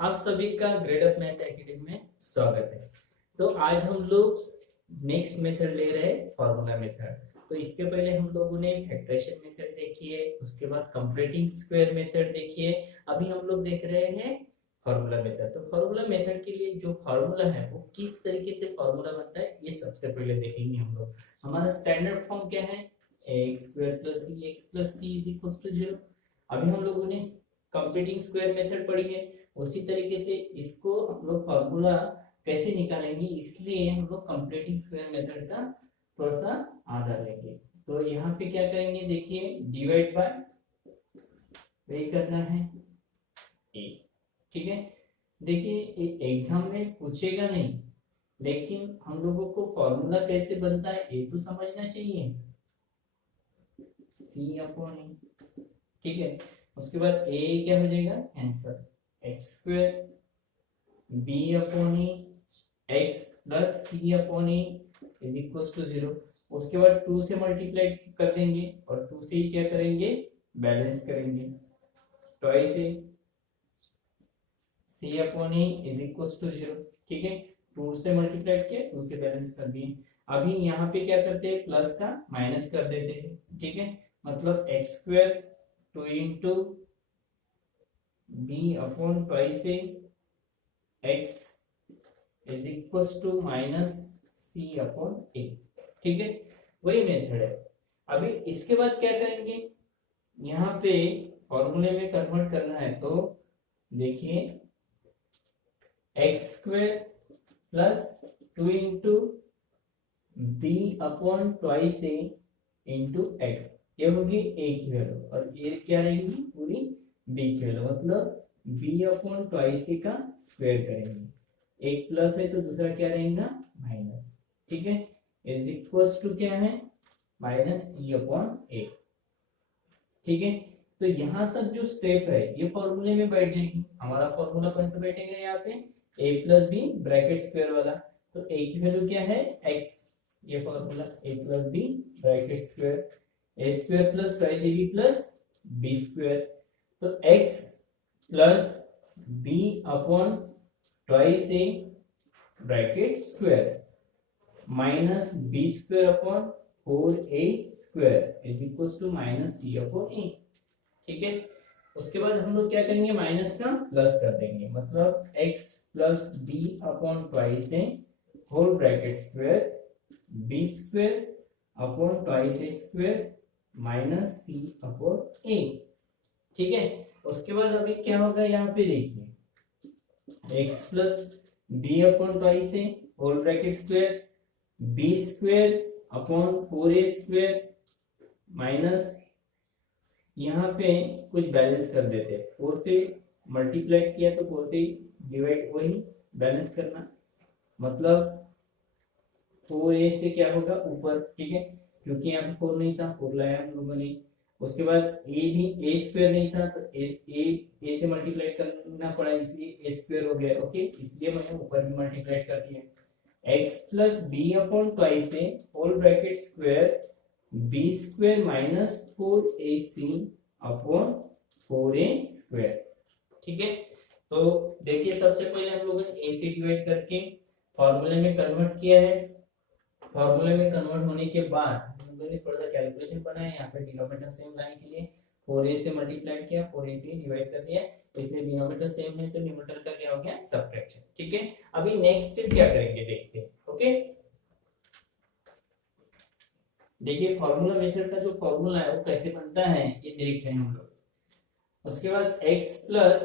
आप सभी का ग्रेड ऑफ मैथ एकेडमी में स्वागत है। तो आज हम लोग नेक्स्ट मेथड ले रहे हैं, फॉर्मूला मेथड। तो इसके पहले हम लोगों ने फैक्टराइजेशन मेथड देखी है, उसके बाद कंप्लीटिंग स्क्वायर मेथड देखी है। अभी हम लोग देख रहे हैं फॉर्मूला मेथड। तो फॉर्मूला मेथड के लिए जो फॉर्मूला है वो किस तरीके से फॉर्मूला बनता है ये सबसे पहले देखेंगे हम लोग। हमारा स्टैंडर्ड फॉर्म क्या है, x square plus b x plus c is equal to 0। अभी हम लोगों ने कंप्लीटिंग स्क्वायर मेथड पढ़ी है, उसी तरीके से इसको हम लोग फॉर्मूला कैसे निकालेंगे, इसलिए हम लोग कंप्लीटिंग स्क्वायर मेथड का थोड़ा सा आधार लेंगे। तो यहाँ पे क्या करेंगे, देखिए डिवाइड बाय वे करना है ए, ठीक है। देखिए एग्जाम में पूछेगा नहीं, लेकिन हम लोगों को फॉर्मूला कैसे बनता है ये तो समझना चाहिए। सी अपॉन ए, ठीक है। उसके बाद ए क्या हो जाएगा, answer x square b upon e x plus c upon e is equal to 0। उसके बाद 2 से मल्टीप्लाई कर देंगे और 2 से ही क्या करेंगे, बैलेंस करेंगे। Twice a c upon e is equal to 0, ठीक है। 2 से मल्टीप्लाई किया, 2 से बैलेंस कर दिए। अभी यहाँ पे क्या करते हैं, प्लस का माइनस कर देते हैं, ठीक है। मतलब x square 2 into b upon twice a x is equal to minus c upon a, ठीक है। वही मेथड है। अभी इसके बाद क्या करेंगे, यहाँ पे फॉर्मूले में कन्वर्ट करना है। तो देखिए x square plus 2 into b upon twice a into x, ये होगी ए की वैल्यू और ये क्या रहेगी, पूरी बी की वैल्यू। मतलब बी अपॉन ट्वाइस ए का स्क्वायर करेंगे, एक प्लस है तो दूसरा क्या रहेगा, माइनस, ठीक है। इज इक्वल्स टू क्या है, माइनस सी अपॉन ए, ठीक है। तो यहां तक जो स्टेप है ये फॉर्मूले में बैठ जाएगी। हमारा फॉर्मूला कौन सा बैठेगा यहाँ पे, a plus b bracket square वाला। तो ए की वैल्यू क्या है, एक्स, ये formula a plus b bracket square, a square plus twice a b plus b square. तो x plus b upon twice a bracket square minus b square upon 4a square is equal to minus c upon a, ठीक है। उसके बाद हम लोग क्या करेंगे, minus का प्लस कर देंगे। मतलब x plus b upon twice a whole bracket square b square upon twice a square minus c upon a, ठीक है। उसके बाद अभी क्या होगा, यहाँ पे देखिए x plus b upon twice a whole bracket square b square upon 4a square minus, यहाँ पे कुछ बैलेंस कर देते हैं। 4 से मल्टीप्लाई किया तो 4 से डिवाइड, वही बैलेंस करना। मतलब 4a से क्या होगा ऊपर, ठीक है, क्योंकि यहाँ पे 4 नहीं था, 4 लाया हम लोगों ने। उसके बाद a भी a स्क्वायर नहीं था तो a से मल्टीप्लाई करना पड़ा, इसलिए a स्क्वायर हो गया, ओके। इसलिए मैंने ऊपर भी मल्टीप्लाई कर दिया। x plus b upon twice a whole bracket square b square minus 4ac upon 4a square, ठीक है। तो देखिए सबसे पहले हम लोगों ने a से डिवाइड करके फॉर्मूले में कन्वर्ट किया है। फॉर्मूले में कन्वर्ट होने के बाद हम लोगों ने थोड़ा सा कैलकुलेशन बनाया, यहाँ पे डिनोमिनेटर सेम लाने के लिए 4a से मल्टीप्लाई किया, 4a से डिवाइड कर दिया, इसलिए डिनोमिनेटर सेम है तो न्यूमरेटर का क्या हो गया, सब्ट्रैक्शन, ठीक है। अभी नेक्स्ट स्टेप क्या करेंगे देखते हैं, ओके। देखिए फॉर्मूला मेथड का जो फॉर्मूला है वो कैसे बनता है ये देख रहे हैं हम लोग। उसके बाद x plus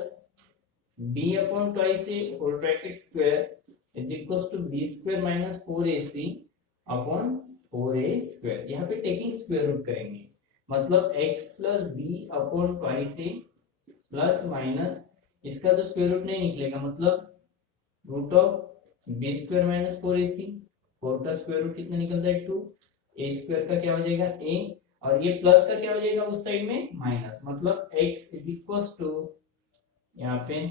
b upon twice a whole bracket square is equal to b square minus 4ac upon 4a square, यहाँ पे टेकिंग स्क्वायर रूट करेंगे। मतलब x plus b upon twice a plus minus, इसका तो स्क्वायर रूट नहीं निकलेगा, मतलब root of b square minus 4ac, 4 का स्क्वायर रूट कितना निकलता है 2, ए स्क्वायर का क्या हो जाएगा a, और ये प्लस का क्या हो जाएगा उस साइड में माइनस। मतलब x इज इक्वल टू यहाँ पे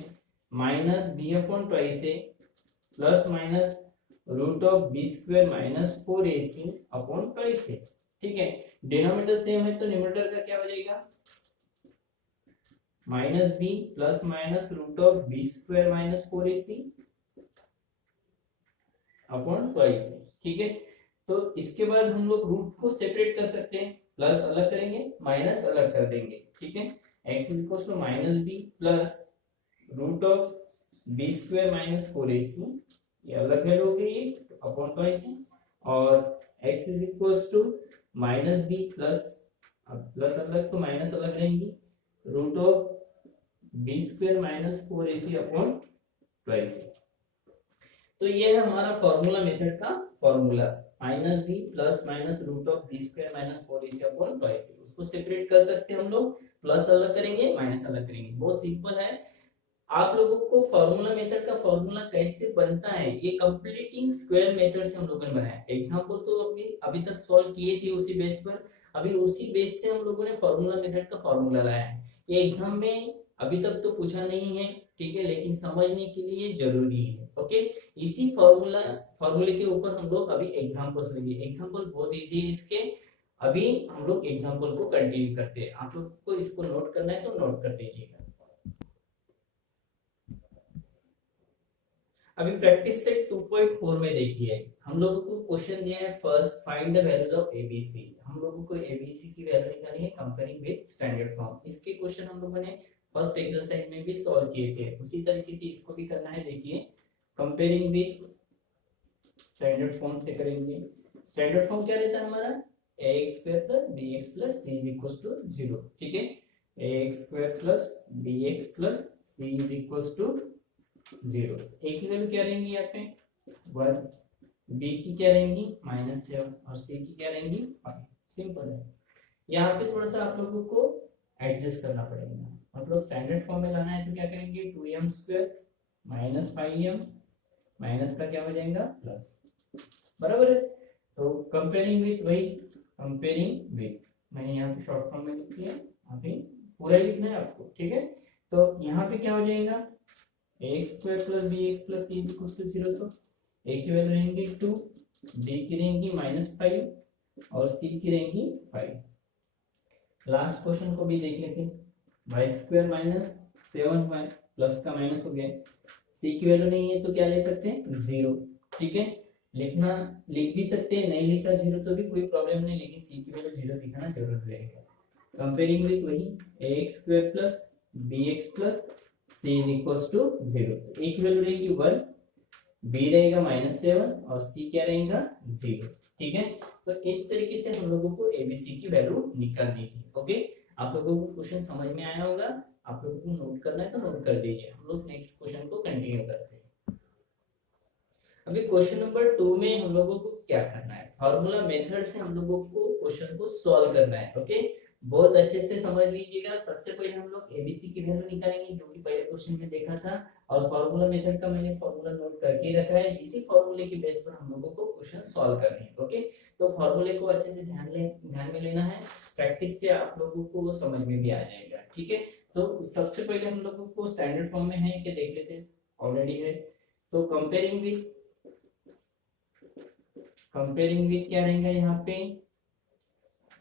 minus b upon twice a plus minus root of b square minus 4ac upon twice a, ठीक है। डिनोमिनेटर सेम है तो न्यूमरेटर का क्या हो जाएगा, minus b plus minus root of b square minus 4ac upon twice a. ठीक है, तो इसके बाद हम लोग रूट को सेपरेट कर सकते हैं, प्लस अलग करेंगे माइनस अलग कर देंगे। ठीक है, x is equal to minus b plus root of b square minus 4ac, ये अलग वैल्यू हो गई अपॉन ट्वाइस ए, और x is equal to minus b plus, अब प्लस अलग तो माइनस अलग रहेंगी, root of b square minus 4ac upon twice a. तो ये है हमारा फॉर्मूला मेथड का formula, minus b plus minus root of b square minus 4ac upon twice a. उसको सेपरेट कर सकते हैं हम लोग, प्लस अलग करेंगे माइनस अलग करेंगे, बहुत सिंपल है। आप लोगों को फॉर्मूला मेथड का फॉर्मूला कैसे बनता है ये कंप्लीटिंग स्क्वायर मेथड से हम लोगों ने बनाया। एग्जांपल तो अभी तक सॉल्व किए थे उसी बेस पर, अभी उसी बेस से हम लोगों ने फॉर्मूला मेथड का फॉर्मूला लाया है। ये एग्जाम में अभी तक तो पूछा नहीं है, ठीक है, लेकिन समझने के लिए जरूरी है। ओके, इसी फॉर्मूले के ऊपर हम लोग अभी एग्जांपल्स लेंगे। एग्जांपल बहुत इजी है इसके, अभी हम लोग एग्जांपल को कंटिन्यू करते हैं। आप लोग को इसको नोट करना है तो नोट कर दीजिएगा। अभी प्रैक्टिस सेट 2.4 में देखिए, हम लोगों को क्वेश्चन दिया है first find the values of ABC. हम लोगों को एबीसी की वैल्यू निकालनी है कंपेयरिंग विद स्टैंडर्ड फॉर्म। इसके क्वेश्चन हम लोगों ने फर्स्ट एक्सरसाइज में भी सॉल्व किए थे, उसी तरीके से इसको भी करना है। देखिए, कंपेयरिंग विद स्टैंडर्ड फॉर्म से करेंगे। स्टैंडर्ड फॉर्म क्या रहता है हमारा, ax square plus bx plus c is equal to 0। ठीक है, ax square plus bx plus c is equal to 0। a की वैल्यू क्या रहेंगी यहाँ पे 1, b की क्या रहेंगी -7 और c की क्या रहेंगी 5। सिंपल है। यहाँ पे थोड़ा सा आप लोगों को एडजस्ट करना पड़ेगा, मतलब स्टैंडर्ड फॉर्म में लाना है तो क्या करेंगे 2m square minus 5m minus का क्या हो जाएगा प्लस, बराबर है। तो कंपेयरिंग विथ, वही कंपेयरिंग विथ, मैंने यहाँ पे शॉर्ट फॉर्म में लिख दिया, अभी पूरा ही लिखना है आपको। ठीक है, तो यहाँ पे क्या हो जाएगा ax square plus bx plus c equal to 0। तो a की वैल्यू रहेंगी 2, b की रहेंगी -5 और c की रहेंगी 5। लास्ट क्वेश्चन को भी देख लेते हैं, y square minus 7y plus का माइनस हो गया, c की वैल्यू नहीं है तो क्या ले सकते हैं 0। ठीक है, लिखना लिख भी सकते हैं, नहीं लिखा 0 तो भी कोई प्रॉब्लम नहीं, लेकिन c की वैल्यू 0 लिखना जरूर रहेगा। कंपेयरिंग विद वही ax square plus bx plus c is equals to 0। a की वैल्यू रहेगी 1, b रहेगा -7 और c क्या रहेगा 0। ठीक है, तो इस तरीके से हम लोगों को abc की वैल्यू निकालनी थी। ओके, आप लोगों को क्वेश्चन समझ में आया होगा, आप लोगों को नोट करना है तो नोट कर दीजिए। हम लोग नेक्स्ट क्वेश्चन को कंटिन्यू करते हैं। अभी क्वेश्चन नंबर 2 में हम लोगों को क्या करना है, फॉर्मूला मेथड से हम लोगों को क्वेश्चन को सॉल्व करना है। ओके, बहुत अच्छे से समझ लीजिएगा। सबसे पहले हम लोग एबीसी की वैल्यू निकालेंगे, जो कि पहले क्वेश्चन में देखा था, और फॉर्मूला मेथड का मैंने फॉर्मूला नोट करके रखा है। इसी फॉर्मूले के बेस पर हम लोगों को क्वेश्चन सॉल्व करने हैं। ओके, तो फॉर्मूले को अच्छे से ध्यान में लेना है, प्रैक्टिस से आप लोगों को वो समझ में भी आ जाएगा। ठीक है, तो सबसे पहले हम लोगों को स्टैंडर्ड फॉर्म में है कि देख लेते हैं, ऑलरेडी है। तो कंपेयरिंग विथ क्या रहेगा यहाँ पे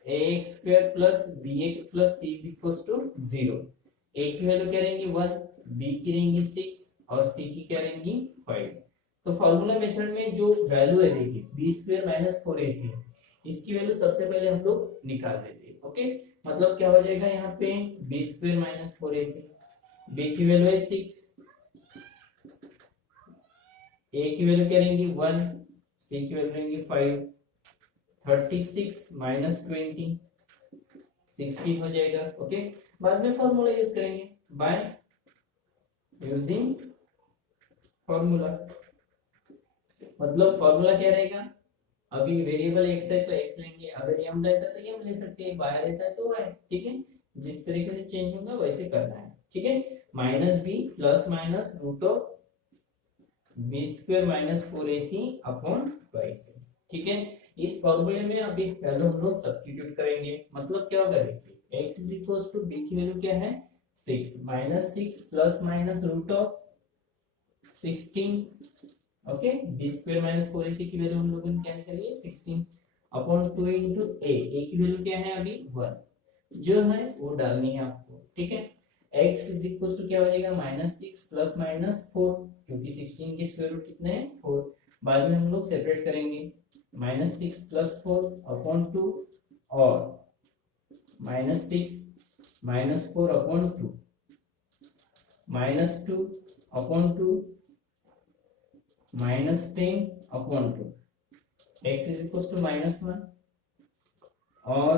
ax square plus bx plus c is equal to 0। a की वैल्यू क्या रहेंगी 1, b की रहेंगी 6 और c की क्या रहेंगी 5। तो फॉर्मूला मेथड में जो वैल्यू है देखिए b स्क्वायर माइनस 4ac, इसकी वैल्यू सबसे पहले हम लोग निकाल देते हैं। ओके, मतलब क्या हो जाएगा यहाँ पे b square minus 4ac, b की वैल्यू है 6, a की वैल्यू क्या रहेंगी 1, c की वैल्यू रहेंगी 5, 36 माइनस 20 16 हो जाएगा। ओके, बाद में फॉर्मूला यूज करेंगे बाय यूजिंग फॉर्मूला। मतलब फॉर्मूला क्या रहेगा, अभी वेरिएबल x है तो x लेंगे, अगर m रहता है तो m ले सकते हैं, y रहता है तो y। ठीक है, जिस तरीके से चेंज होगा वैसे करना है। ठीक है, minus b plus minus root of b square minus 4ac upon 2ac। ठीक है, इस फॉर्मूले में अभी वैल्यू हम लोग सब्स्टिट्यूट करेंगे। मतलब क्या होगा देखिए x is equal to b की वैल्यू क्या है 6, -6 plus minus root of 16। Okay, b square minus 4ac की वैल्यू हम लोगों ने क्या निकाली है 16 अपॉन 2 इनटू a की वैल्यू क्या है अभी 1, जो है वो डालनी है आपको। ठीक है, x इज इक्वल टू क्या हो जाएगा -6 प्लस -4, क्योंकि 16 के स्क्वायर रूट कितने हैं 4। बाद में हम लोग सेपरेट करेंगे, -6 प्लस 4 अपॉन 2 और -6 -4 upon 2 -2 upon 2 -10 upon 2, x is equal to -1 और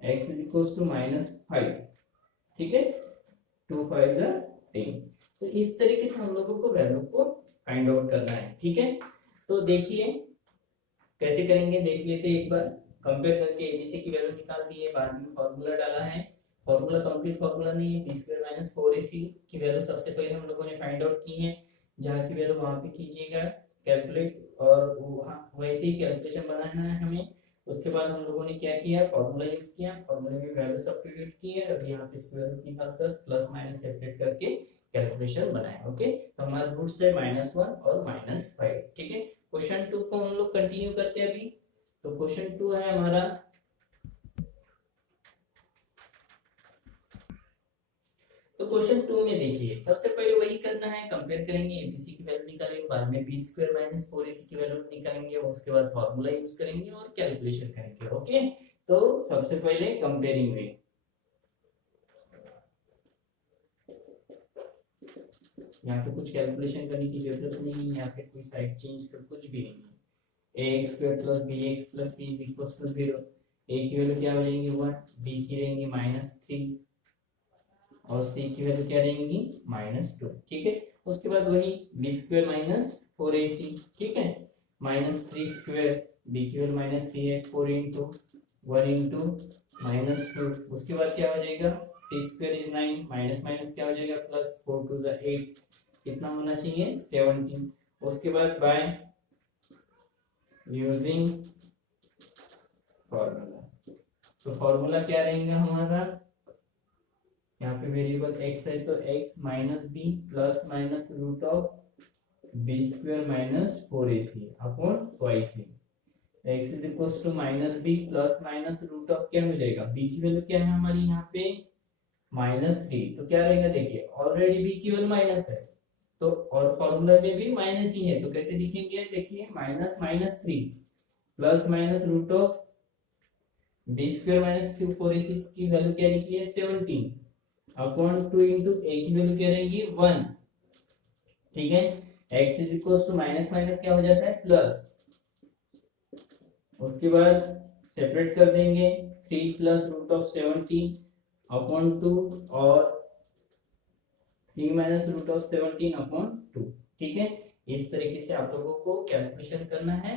x इज इक्वल टू -5। ठीक है, 2 5 10। तो इस तरीके से हम लोगों को वैल्यू को फाइंड आउट करना है। ठीक है, तो देखिए कैसे करेंगे, देख लेते हैं एक बार। कंपेयर करके एबीसी की वैल्यू निकाल दी है, बाद में फॉर्मूला डाला है। फॉर्मूला कंप्लीट फॉर्मूला नहीं है, b² - 4ac की वैल्यू सबसे पहले हम लोगों ने फाइंड आउट की है। जहाँ की वैल्यू वहां पे कीजिएगा कैलकुलेट, और वहां वैसे ही कैलकुलेशन बनाना है हमें। उसके बाद हम लोगों ने क्या किया, फॉर्मूला यूज किया, फॉर्मूले में वैल्यू सब्स्टिट्यूट की है। अब यहाँ पे स्क्वायर रूट निकालकर प्लस माइनस सेपरेट करके कैलकुलेशन बनाए। ओके, तो हमारा रूट्स है -1 और -5। ठीक है, क्वेश्चन 2 को हम लोग कंटिन्यू करते हैं अभी। तो क्वेश्चन 2 है हमारा, तो क्वेश्चन 2 में देखिए सबसे पहले वही करना है, कंपेयर करेंगे, एबीसी की वैल्यू निकालेंगे, बाद में b² - 4ac की वैल्यू निकालेंगे, और उसके बाद फार्मूला यूज करेंगे और कैलकुलेशन करेंगे। ओके, तो सबसे पहले कंपेयरिंग में यहाँ पे कुछ कैलकुलेशन करने की जरूरत नहीं है, यहाँ पे कोई साइड चेंज कर कुछ भी नहीं है। ax² + bx + c = 0। a की वैल्यू क्या हो जाएंगी 1, b की रहेंगी -3 और c की वैल्यू क्या रहेंगी -2। ठीक है, उसके बाद वही b² - 4ac। ठीक है, -3² b की वैल्यू -3 है, 4 × 1 × -2। उसके बाद क्या हो जाएगा, t² = 9, माइनस माइनस क्या हो जाएगा प्लस, 4 × 2 = 8, कितना होना चाहिए 17। उसके बाद बाय यूजिंग फॉर्मूला, तो फॉर्मूला क्या रहेगा हमारा, यहाँ पे वेरिएबल x है तो x - b plus minus root of b² - 4ac upon twice x is equal to -b plus minus root of क्या हो जाएगा, b की वैल्यू क्या है हमारी यहाँ पे -3, तो क्या रहेगा देखिए, ऑलरेडी b की वैल्यू माइनस है तो, और फॉर्मूला में भी माइनस ही है, तो कैसे लिखेंगे देखिए, -3 plus minus root of b² - 4ac की वैल्यू क्या निकली है 17 अपॉन 2 × a की वैल्यू क्या रहेगी 1। ठीक है, x is equal to minus minus क्या हो जाता है प्लस, उसके बाद सेपरेट कर देंगे 3 प्लस रूट ऑफ 17 अपॉन 2 और 3 माइनस रूट ऑफ 17 अपॉन 2। ठीक है, इस तरीके से आप लोगों को कैलकुलेशन करना है।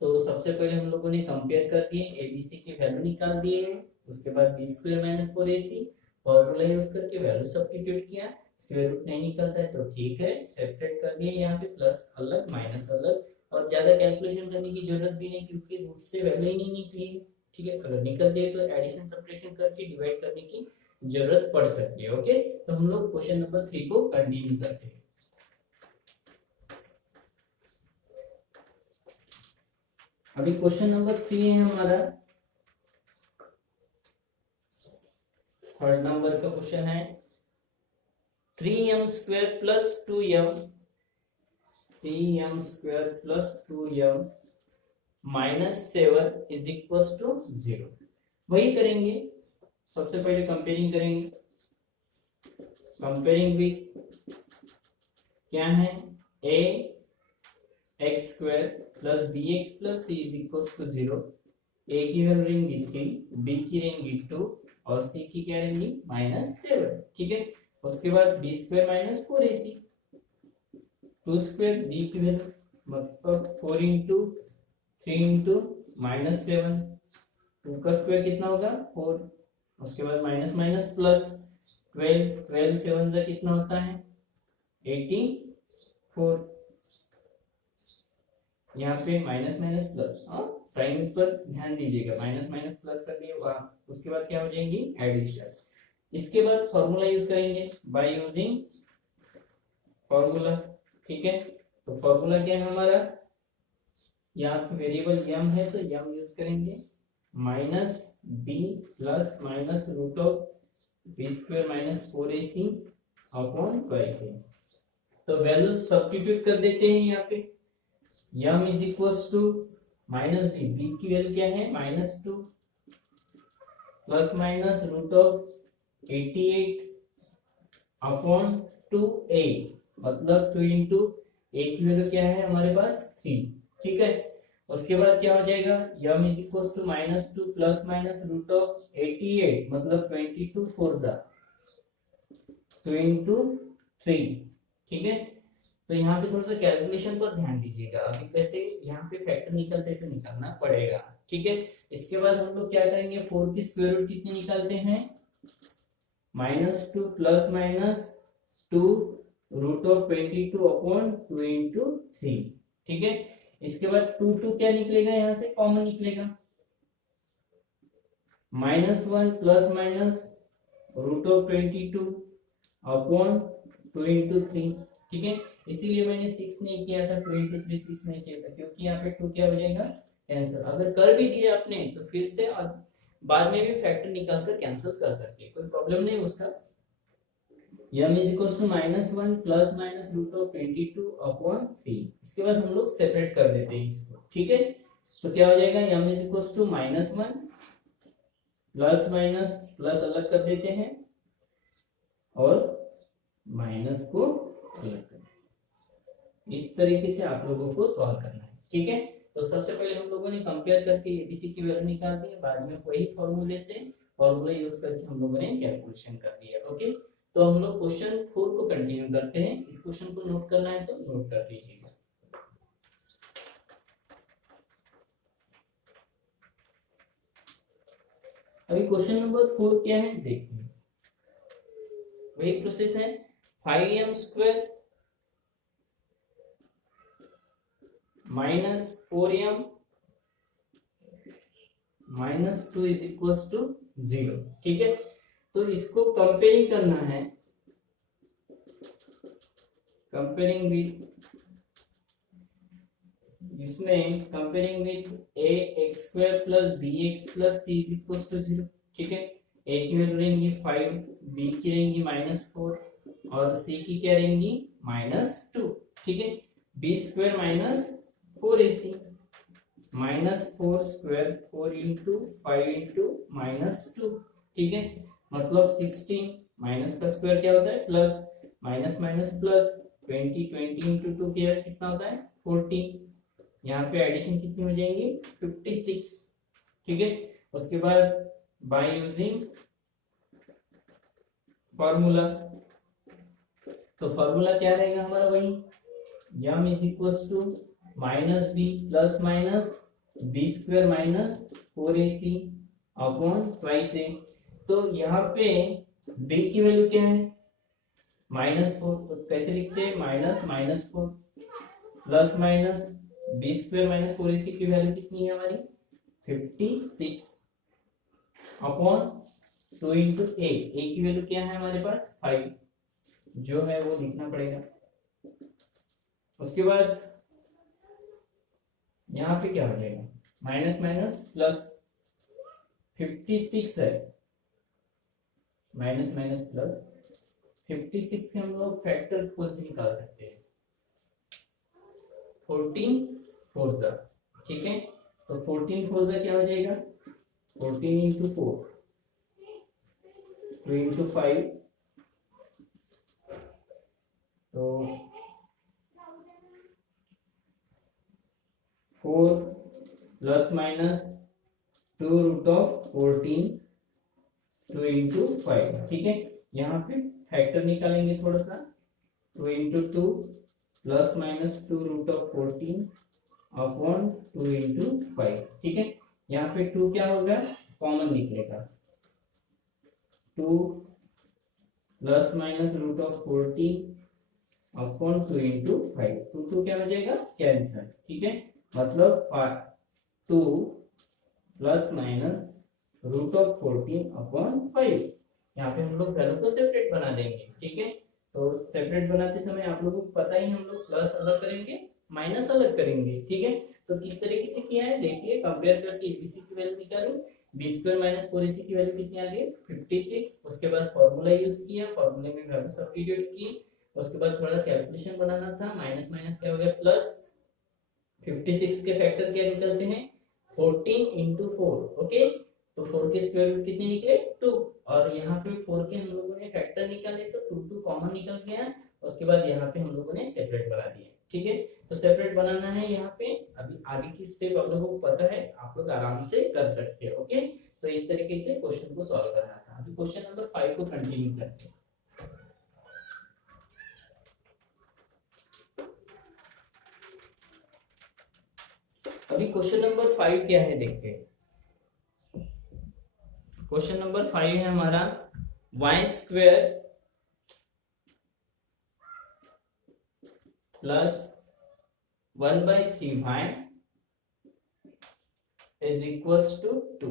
तो सबसे पहले हम लोगों ने कंपेयर कर दिए, एबीसी की वैल्यू निकाल दिए हैं, उसके बाद b² - 4ac फॉर्मूला यूज करके वैल्यू सब्स्टिट्यूट किया, स्क्वायर रूट नहीं निकलता है तो ठीक है, सेपरेट कर दिए, यहाँ पे प्लस अलग माइनस अलग, और ज्यादा कैलकुलेशन करने की जरूरत भी नहीं क्योंकि रूट से वैल्यू ही नहीं निकली। ठीक है, अगर निकल जाए तो एडिशन सब्ट्रैक्शन करके डिवाइड करने की जरूरत पड़ सकती है। ओके, तो हम लोग क्वेश्चन नंबर 3 को कंटिन्यू करते हैं। अभी क्वेश्चन नंबर 3 है हमारा, थर्ड नंबर का क्वेश्चन है, 3m² + 2m 3m² + 2m -7 = 0। वही करेंगे, सबसे पहले कंपेयरिंग करेंगे, कंपेयरिंग विथ क्या है, ax² + bx + c = 0। a की वैल्यू रहेंगी 3, b की रहेंगी 2 और c की क्या रहेंगी -7। ठीक है, उसके बाद b² - 4ac 2² b की वैल्यू मतलब 4 × 3 × -7, 2 का स्क्वायर कितना होगा 4, उसके बाद माइनस माइनस प्लस 12, 12 7 का कितना होता है 84। यहाँ पे माइनस माइनस प्लस, साइन पर ध्यान दीजिएगा, माइनस माइनस प्लस कर दिए, उसके बाद क्या हो जाएंगी एडिशन। इसके बाद फॉर्मूला यूज करेंगे बाय यूजिंग फॉर्मूला। ठीक है, तो फॉर्मूला क्या है हमारा, यहाँ पे वेरिएबल m है तो m यूज करेंगे, -b plus minus root of b square minus 4ac upon twice a. तो वैल्यू सब्स्टिट्यूट कर देते हैं यहाँ पे। M is equals to minus b, b की वैल्यू क्या है -2 plus minus root of 88 upon 2a, मतलब 2 इंटू ए की वैल्यू क्या है हमारे पास 3। ठीक है, उसके बाद क्या हो जाएगा m is equals to -2 plus minus root of 88, मतलब 22 4 जा 2 इंटू 3। ठीक है, तो यहाँ पे थोड़ा सा कैलकुलेशन पर ध्यान दीजिएगा। अभी वैसे यहाँ पे फैक्टर निकलते तो निकालना पड़ेगा। ठीक है, इसके बाद हम लोग क्या करेंगे, 4 की स्क्वायर रूट कितनी निकालते हैं -2 plus minus 2 root of 22 upon 2 into 3। ठीक है, इसके बाद 2 क्या निकलेगा, यहाँ से कॉमन निकलेगा, -1 plus minus root of 22 upon 2 into 3। ठीक है, इसीलिए मैंने 6 नहीं किया था, 2 इंटू 3 6 नहीं किया था, क्योंकि यहाँ पे 2 क्या हो जाएगा कैंसिल। अगर कर भी दिया आपने तो फिर से बाद में भी फैक्टर निकाल कर कैंसिल कर सकते हैं, कोई प्रॉब्लम नहीं उसका। m is equals to -1 plus minus root of 22 upon 3। इसके बाद हम लोग सेपरेट कर देते हैं इसको। ठीक है, तो क्या हो जाएगा m is equals to -1 plus minus plus अलग कर देते हैं और माइनस को अलग कर, इस तरीके से आप लोगों को सॉल्व करना है। ठीक है, तो सबसे पहले हम लोगों ने कंपेयर करके एबीसी की वैल्यू निकाल दी, बाद में वही फॉर्मूला यूज करके हम लोगों ने कैलकुलेशन कर दिया। ओके, तो हम लोग क्वेश्चन 4 को कंटिन्यू करते हैं। इस क्वेश्चन को नोट करना है तो नोट कर लीजिएगा। अभी क्वेश्चन नंबर 4 क्या है देखते हैं। वही प्रोसेस है, 5m square minus 4m minus 2 is equals to 0। ठीक है, तो इसको कंपेयरिंग करना है, कंपेयरिंग विथ, इसमें comparing with a x square plus b x plus c is equals to 0। ठीक है, ए की वैल्यू रहेंगी 5, बी की रहेंगी -4 और सी की क्या रहेंगी -2। ठीक है, b square minus 4ac -4 square 4 into 5 into -2। ठीक है, मतलब 16, माइनस का स्क्वायर क्या होता है plus, minus minus plus, 20 into 2 कितना होता है 40, यहाँ पे एडिशन कितनी हो जाएंगी 56। ठीक है, उसके बाद बाय यूजिंग फॉर्मूला, तो फॉर्मूला क्या रहेगा हमारा वही, m is equals to -b plus minus b square minus 4ac upon twice a. तो यहाँ पे b की वैल्यू क्या है -4, तो कैसे लिखते हैं -4 plus minus b square minus 4ac की वैल्यू कितनी है हमारी 56 अपॉन 2 इंटू ए की वैल्यू क्या है हमारे पास 5, जो है वो लिखना पड़ेगा। उसके बाद यहाँ पे क्या हो जाएगा माइनस माइनस प्लस 56 है, माइनस माइनस प्लस 56 से हम लोग फैक्टर को से निकाल सकते हैं 14 4 जा। ठीक है, तो 14 4 जा क्या हो जाएगा 14 इंटू 4 2 इंटू 5, तो 4 plus minus 2 root of 14 2 into 5। ठीक है, यहाँ पे फैक्टर निकालेंगे थोड़ा सा, 2 into 2 plus minus 2 root of 14 upon 2 into 5। ठीक है, यहाँ पे 2 क्या होगा कॉमन निकलेगा, 2 plus minus root of 14 upon 2 into 5, 2 क्या हो जाएगा कैंसिल। ठीक है, मतलब 2 plus minus root of 14 upon 5। यहाँ पे हम लोग वैल्यू को सेपरेट बना देंगे। ठीक है, तो सेपरेट बनाते समय आप लोगों को पता ही, हम लोग प्लस अलग करेंगे माइनस अलग करेंगे। ठीक है, तो किस तरीके से किया है देखिए, कंपेयर करके एबीसी की वैल्यू निकाली, बी स्क्वायर माइनस 4ac की वैल्यू कितनी आ गई 56। उसके बाद फॉर्मूला यूज किया, फॉर्मूले में वैल्यू सब्स्टिट्यूट की, उसके बाद थोड़ा कैलकुलेशन बनाना था, माइनस माइनस क्या हो गया प्लस, 56 के फैक्टर क्या निकलते हैं 14 into 4। ओके, तो 4 के स्क्वायर रूट कितने निकले 2, और यहाँ पे 4 के हम लोगों ने फैक्टर निकाले तो 2 कॉमन निकल गया। उसके बाद यहाँ पे हम लोगों ने सेपरेट बना दिया। ठीक है, तो सेपरेट बनाना है यहाँ पे। अभी आगे की स्टेप आप लोगों को पता है, आप लोग आराम से कर सकते हो। ओके, तो इस तरीके से क्वेश्चन को सॉल्व करना था। अभी क्वेश्चन नंबर 5 को कंटिन्यू करते हैं। अभी क्वेश्चन नंबर 5 क्या है देखते हैं। क्वेश्चन नंबर 5 है हमारा y square plus 1/3y is equals to 2।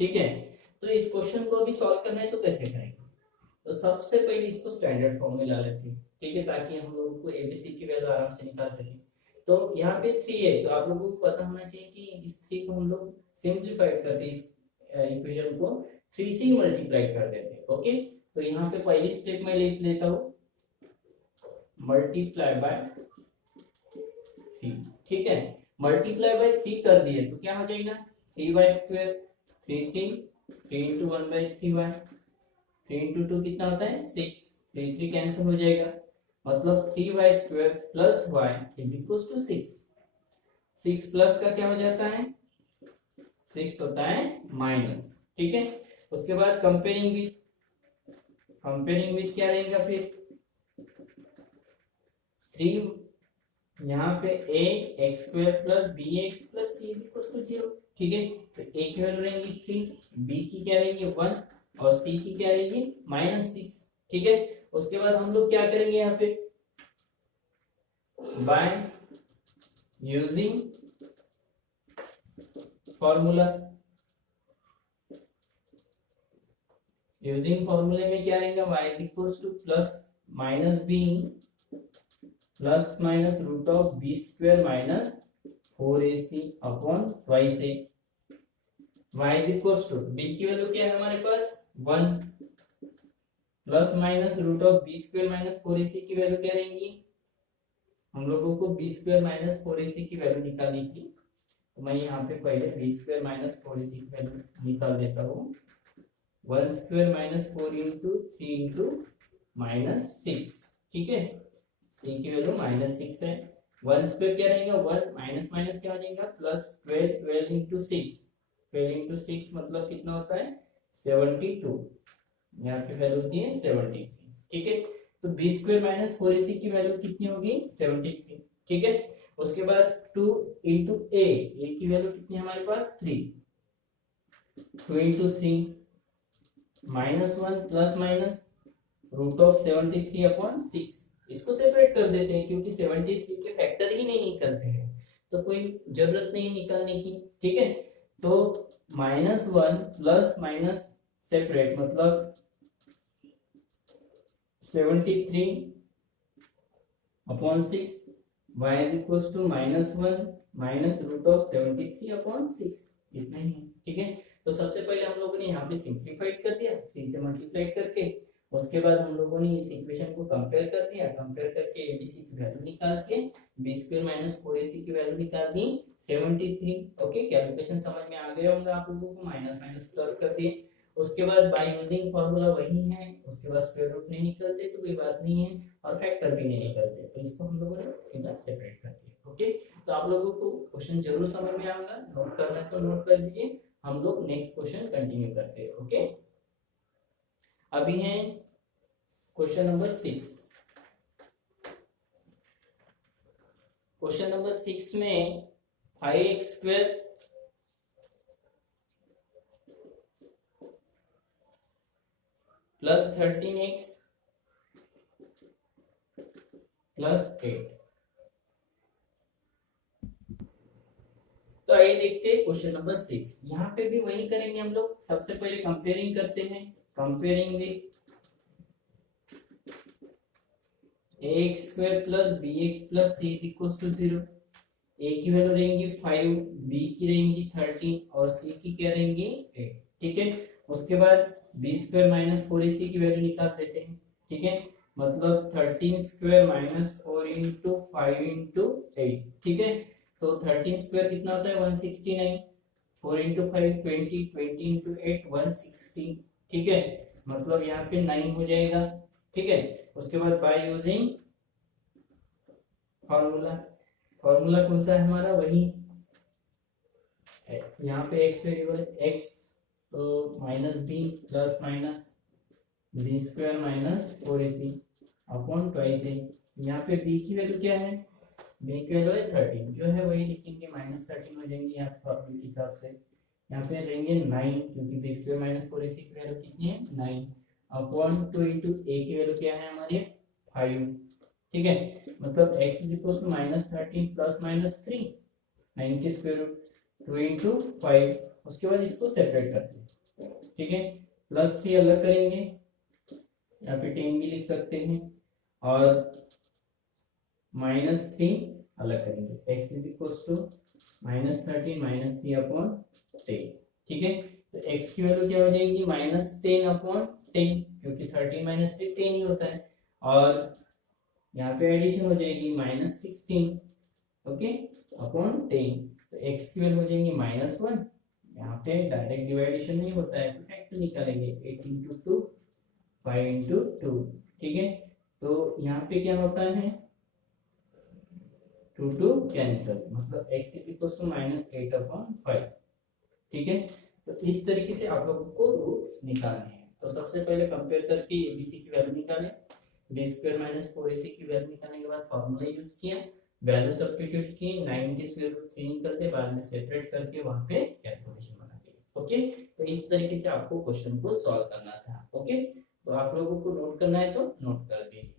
ठीक है, तो इस क्वेश्चन को अभी सॉल्व करना है तो कैसे करेंगे। तो सबसे पहले इसको स्टैंडर्ड फॉर्म में ला लेते हैं। ठीक है, ताकि हम लोगों को एबीसी की वैल्यू आराम से निकाल सके। तो यहाँ पे 3 है, तो आप लोगों को पता होना चाहिए कि इस 3 को हम लोग सिंप्लीफाइड करते हैं, इस इक्वेशन को 3 से मल्टीप्लाई कर देते हैं। ओके, तो यहाँ पे पहली स्टेप में लिख लेता हूँ मल्टीप्लाई बाय 3। ठीक है, मल्टीप्लाई बाय 3 कर दिए तो क्या हो जाएगा 3y square 3 into 1/3y, 3 into 2 कितना होता है 6, 3 कैंसिल हो जाएगा, मतलब 3y square plus y is equal to 6। 6 plus का क्या हो जाता है 6 होता है माइनस। ठीक है, उसके बाद कंपेयरिंग विथ क्या रहेगा फिर 3 यहाँ पे a x square plus b x plus c is equal to 0। ठीक है, तो a की वैल्यू रहेंगी 3, b की क्या रहेगी 1 और c की क्या रहेगी -6। ठीक है, उसके बाद हम लोग क्या करेंगे यहाँ पे बाय यूजिंग फॉर्मूला। यूजिंग फॉर्मूले में क्या रहेगा y is equal to plus minus b plus minus root of b square minus 4ac upon twice a। y is equal to b की वैल्यू क्या है हमारे पास 1 plus minus root of b square minus 4ac की value क्या रहेंगी, हम लोगों को बी स्क्वायर माइनस 4ac की वैल्यू निकालनी थी। तो मैं यहाँ पे पहले बी स्क्वायर माइनस 4ac की वैल्यू निकाल देता हूँ। 1 स्क्वायर माइनस 4 इंटू 3 इंटू -6। ठीक है, c की वैल्यू -6 है। 1 स्क्वायर क्या रहेगा 1 माइनस माइनस क्या हो जाएगा प्लस 12 इंटू 6, 12 इंटू 6 मतलब कितना होता है 72। यहाँ पे वैल्यू होती है 73। ठीक है, तो बी स्क्वायर माइनस 4ac की वैल्यू कितनी होगी 73। ठीक है, उसके बाद 2 इंटू a की वैल्यू कितनी है हमारे पास 3, 2 into 3 -1 plus minus root of 73 upon 6। इसको सेपरेट कर देते हैं क्योंकि 73 के फैक्टर ही नहीं निकलते हैं, तो कोई जरूरत नहीं निकालने की। ठीक है, तो -1 प्लस माइनस सेपरेट मतलब 73 upon 6, y is equal to -1 minus root of 73 upon 6, इतना ही है। ठीक है, तो सबसे पहले हम लोगों ने यहाँ पे सिंप्लीफाइड कर दिया 3 से मल्टीप्लाई करके। उसके बाद हम लोगों ने इस इक्वेशन को कंपेयर कर दिया, कंपेयर करके एबीसी की वैल्यू निकाल के बी स्क्वायर माइनस 4ac की वैल्यू निकाल दी 73। ओके, कैलकुलेशन समझ में आ गया होगा आप लोगों को, माइनस माइनस प्लस कर दिए। उसके बाद बाय यूजिंग फार्मूला वही है, उसके बाद स्क्वायर रूट नहीं निकलते तो कोई बात नहीं है, और फैक्टर भी नहीं निकलते तो इसको हम लोगों ने सीधा सेपरेट कर दिया। ओके, तो आप लोगों को क्वेश्चन जरूर समझ में आएगा, नोट करना है तो नोट कर दीजिए। हम लोग नेक्स्ट क्वेश्चन कंटिन्यू करते हैं। ओके, अभी है क्वेश्चन नंबर 6। क्वेश्चन नंबर 6 में 5x square plus 13x plus 8। तो आइए देखते हैं क्वेश्चन नंबर 6। यहाँ पे भी वही करेंगे हम लोग, सबसे पहले कंपेयरिंग करते हैं। Comparing with ax square plus bx plus c is equal to 0। A की वैल्यू रहेंगी 5, बी की रहेंगी 13 और सी की क्या रहेंगी 8। ठीक है, उसके बाद बी स्क्वायर माइनस 4ac की वैल्यू निकाल देते हैं। ठीक है, मतलब 13 स्क्वायर माइनस 4 इंटू 5 इंटू 8। ठीक है, तो 13 स्क्वायर कितना होता है 169, 4 इंटू 5 20, 20 इंटू 8 160। ठीक है, मतलब यहाँ पे 9 हो जाएगा। ठीक है, उसके बाद बाय यूजिंग फॉर्मूला, फॉर्मूला कौन सा है हमारा, वही यहाँ पे x वेरिएबल है, x तो minus b plus minus b square minus 4ac upon twice a. यहाँ पे b की वैल्यू क्या है, b की वैल्यू है 13, जो है वही लिखेंगे, माइनस 13 हो जाएंगे यहाँ फॉर्मूले के हिसाब से। यहाँ पे रहेंगे 9, क्योंकि बी स्क्वायर माइनस 4ac की वैल्यू कितनी है 9, अपॉन 2 इंटू ए की वैल्यू क्या है हमारी 5। ठीक है, मतलब x is equal to minus 13 plus minus 3, 9 की स्क्वायर रूट 2 इंटू 5। उसके बाद इसको सेपरेट करते हैं। ठीक है, प्लस 3 अलग करेंगे, यहाँ पे 10 भी लिख सकते हैं, और माइनस 3 अलग करेंगे, x is equal to minus 13 minus 3 upon 10। ठीक है, तो x की वैल्यू क्या हो जाएगी माइनस 10 अपॉन 10, क्योंकि 13 माइनस 3 10 ही होता है, और यहाँ पे एडिशन हो जाएगी माइनस 16 ओके अपॉन 10। तो x की वैल्यू हो जाएंगी माइनस 1, यहाँ पे डायरेक्ट डिवाइडेशन नहीं होता है तो फैक्टर निकालेंगे, 8 इंटू 2 5 इंटू 2। ठीक है, तो यहाँ पे क्या होता है 2 2 कैंसिल, मतलब x is equal to minus 8 upon 5। ठीक है, तो इस तरीके से आप लोगों को रूट्स निकालने हैं। तो सबसे पहले कंपेयर करके एबीसी की वैल्यू निकालें, बी स्क्वायर माइनस 4ac की वैल्यू निकालने के बाद फॉर्मूला यूज किया, वैल्यू सब्स्टिट्यूट की, 9 की स्क्वायर रूट 3 निकलते, बाद में सेपरेट करके वहां पे कैलकुलेशन बनाते। ओके, तो इस तरीके से आपको क्वेश्चन को सॉल्व करना था। ओके, तो आप लोगों को नोट करना है तो नोट कर दीजिए।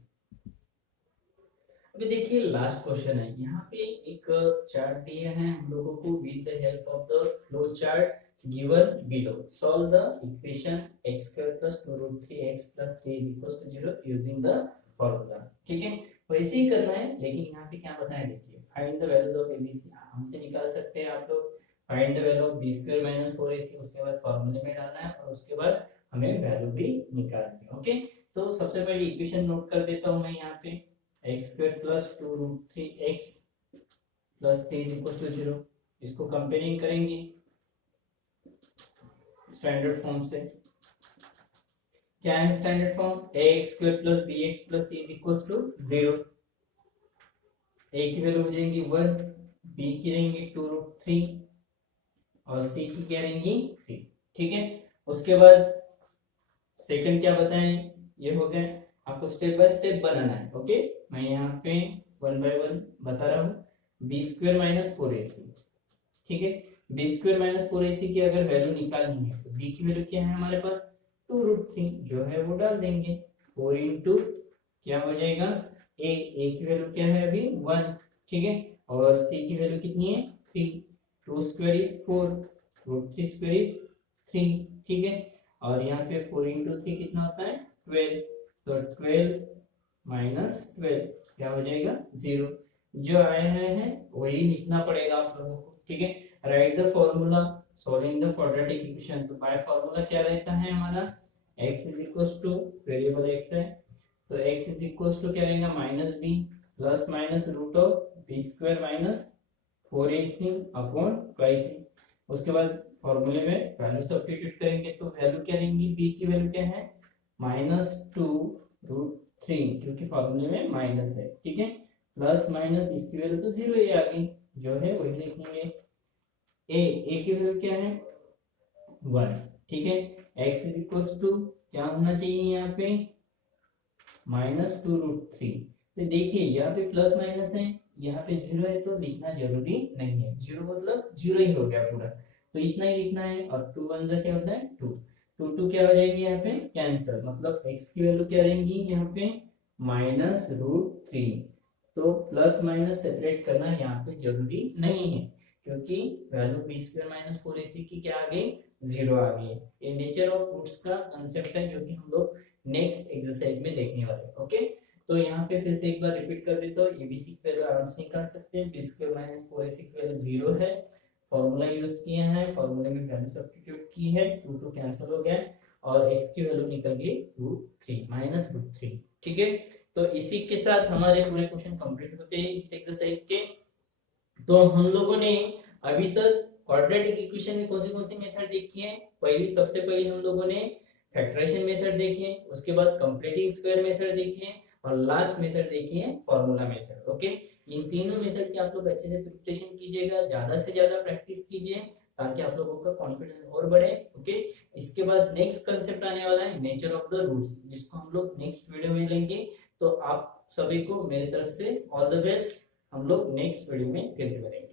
अभी देखिए लास्ट क्वेश्चन है, यहाँ पे एक चार्ट दिया है हम लोगों को, with the help of the flow chart given below solve the equation x square plus 2 root 3x plus 3 is equals to 0 using the formula। ठीक है, वैसे ही करना है, लेकिन यहाँ पे क्या बताया देखिए, find the values of ABC हमसे निकाल सकते हैं आप लोग, find the value of b square minus 4ac, उसके बाद फॉर्मूले में डालना है और उसके बाद हमें वैल्यू भी निकालनी है। ओके, तो सबसे पहले इक्वेशन नोट कर देता हूँ मैं यहाँ पे, x square plus 2 root 3x plus 3 is equals to 0, इसको कंपेयरिंग करेंगे स्टैंडर्ड फॉर्म से। क्या है standard form, ax square plus bx plus c is equals to 0, a की वैल्यू हो जाएंगी 1, b की रहेंगी 2 root 3 और c की क्या रहेंगी 3। ठीक है, उसके बाद सेकंड क्या बताएं, ये हो गया, आपको स्टेप बाय स्टेप बनाना है। ओके, मैं यहाँ पे 1 बाय 1 बता रहा हूँ, बी स्क्वायर माइनस 4ac। ठीक है, बी स्क्वायर माइनस 4ac की अगर वैल्यू निकालनी है तो b की वैल्यू क्या है हमारे पास 2 रूट 3, जो है वो डाल देंगे, 4 इंटू क्या हो जाएगा a की वैल्यू क्या है अभी 1। ठीक है, और c की वैल्यू कितनी है 3, 2 square is 4, root 3 square is 3। ठीक है, और यहाँ पे 4 इंटू 3 कितना होता है 12, तो 12 माइनस 12 क्या हो जाएगा 0, जो आया है वही लिखना पड़ेगा आप लोगों को। ठीक है, right the formula solving the quadratic equation, तो बाय फॉर्मूला क्या रहता है हमारा, x is equals to variable x है, तो x इज इक्वल्स टू क्या रहेगा minus b plus minus root of b square minus 4ac upon twice a। उसके बाद फॉर्मूले में वैल्यू सब्स्टिट्यूट करेंगे, तो वैल्यू क्या रहेंगी, b की वैल्यू क्या है माइनस 2 रूट 3, क्योंकि फॉर्मूले में माइनस है। ठीक है, प्लस माइनस इसकी वैल्यू तो 0 ही आ गई, जो है वही लिखेंगे, a की वैल्यू क्या है 1। ठीक है, x इज इक्वल्स टू क्या होना चाहिए यहाँ पे माइनस 2 रूट 3। तो देखिए यहाँ पे प्लस माइनस है, यहाँ पे 0 है, तो लिखना जरूरी नहीं है, 0 मतलब 0 ही हो गया पूरा, तो इतना ही लिखना है, और 2 1 क्या होता है 2, 2 2 क्या हो जाएगी यहाँ पे कैंसिल, मतलब x की वैल्यू क्या रहेंगी यहाँ पे माइनस रूट 3। तो प्लस माइनस सेपरेट करना यहाँ पे जरूरी नहीं है, क्योंकि value B square minus 4ac की क्या आ गई 0 आ गई। ये नेचर ऑफ रूट्स का कांसेप्ट है, जो कि हम लोग नेक्स्ट एक्सरसाइज में देखने वाले हैं। ओके, तो यहाँ पे फिर से एक बार रिपीट कर देता हूँ, एबीसी की वैल्यू आराम से निकाल सकते हैं, बी स्क्वायर माइनस 4ac की वैल्यू 0 है, फॉर्मूला यूज किए हैं, फॉर्मूले में वैल्यू सब्स्टिट्यूट की है, 2 कैंसिल हो गया और x की वैल्यू निकल गई √3 माइनस √3। ठीक है, तो इसी के साथ हमारे पूरे क्वेश्चन कंप्लीट होते हैं इस एक्सरसाइज के। तो हम लोगों ने अभी तक क्वाड्रेटिक इक्वेशन में कौन सी मेथड देखी है? सबसे पहले हम लोगों ने फैक्टराइजेशन मेथड देखी है, उसके बाद कंप्लीटिंग स्क्वायर मेथड देखी है और लास्ट मेथड देखी है फॉर्मूला मेथड। ओके, इन तीनों मेथड की आप लोग अच्छे से प्रिपरेशन कीजिएगा, ज्यादा से ज्यादा प्रैक्टिस कीजिए ताकि आप लोगों का कॉन्फिडेंस और बढ़े। ओके, इसके बाद नेक्स्ट कंसेप्ट आने वाला है नेचर ऑफ द रूट्स, जिसको हम लोग नेक्स्ट वीडियो में लेंगे। तो आप सभी को मेरी तरफ से ऑल द बेस्ट, हम लोग नेक्स्ट वीडियो में फिर से करेंगे।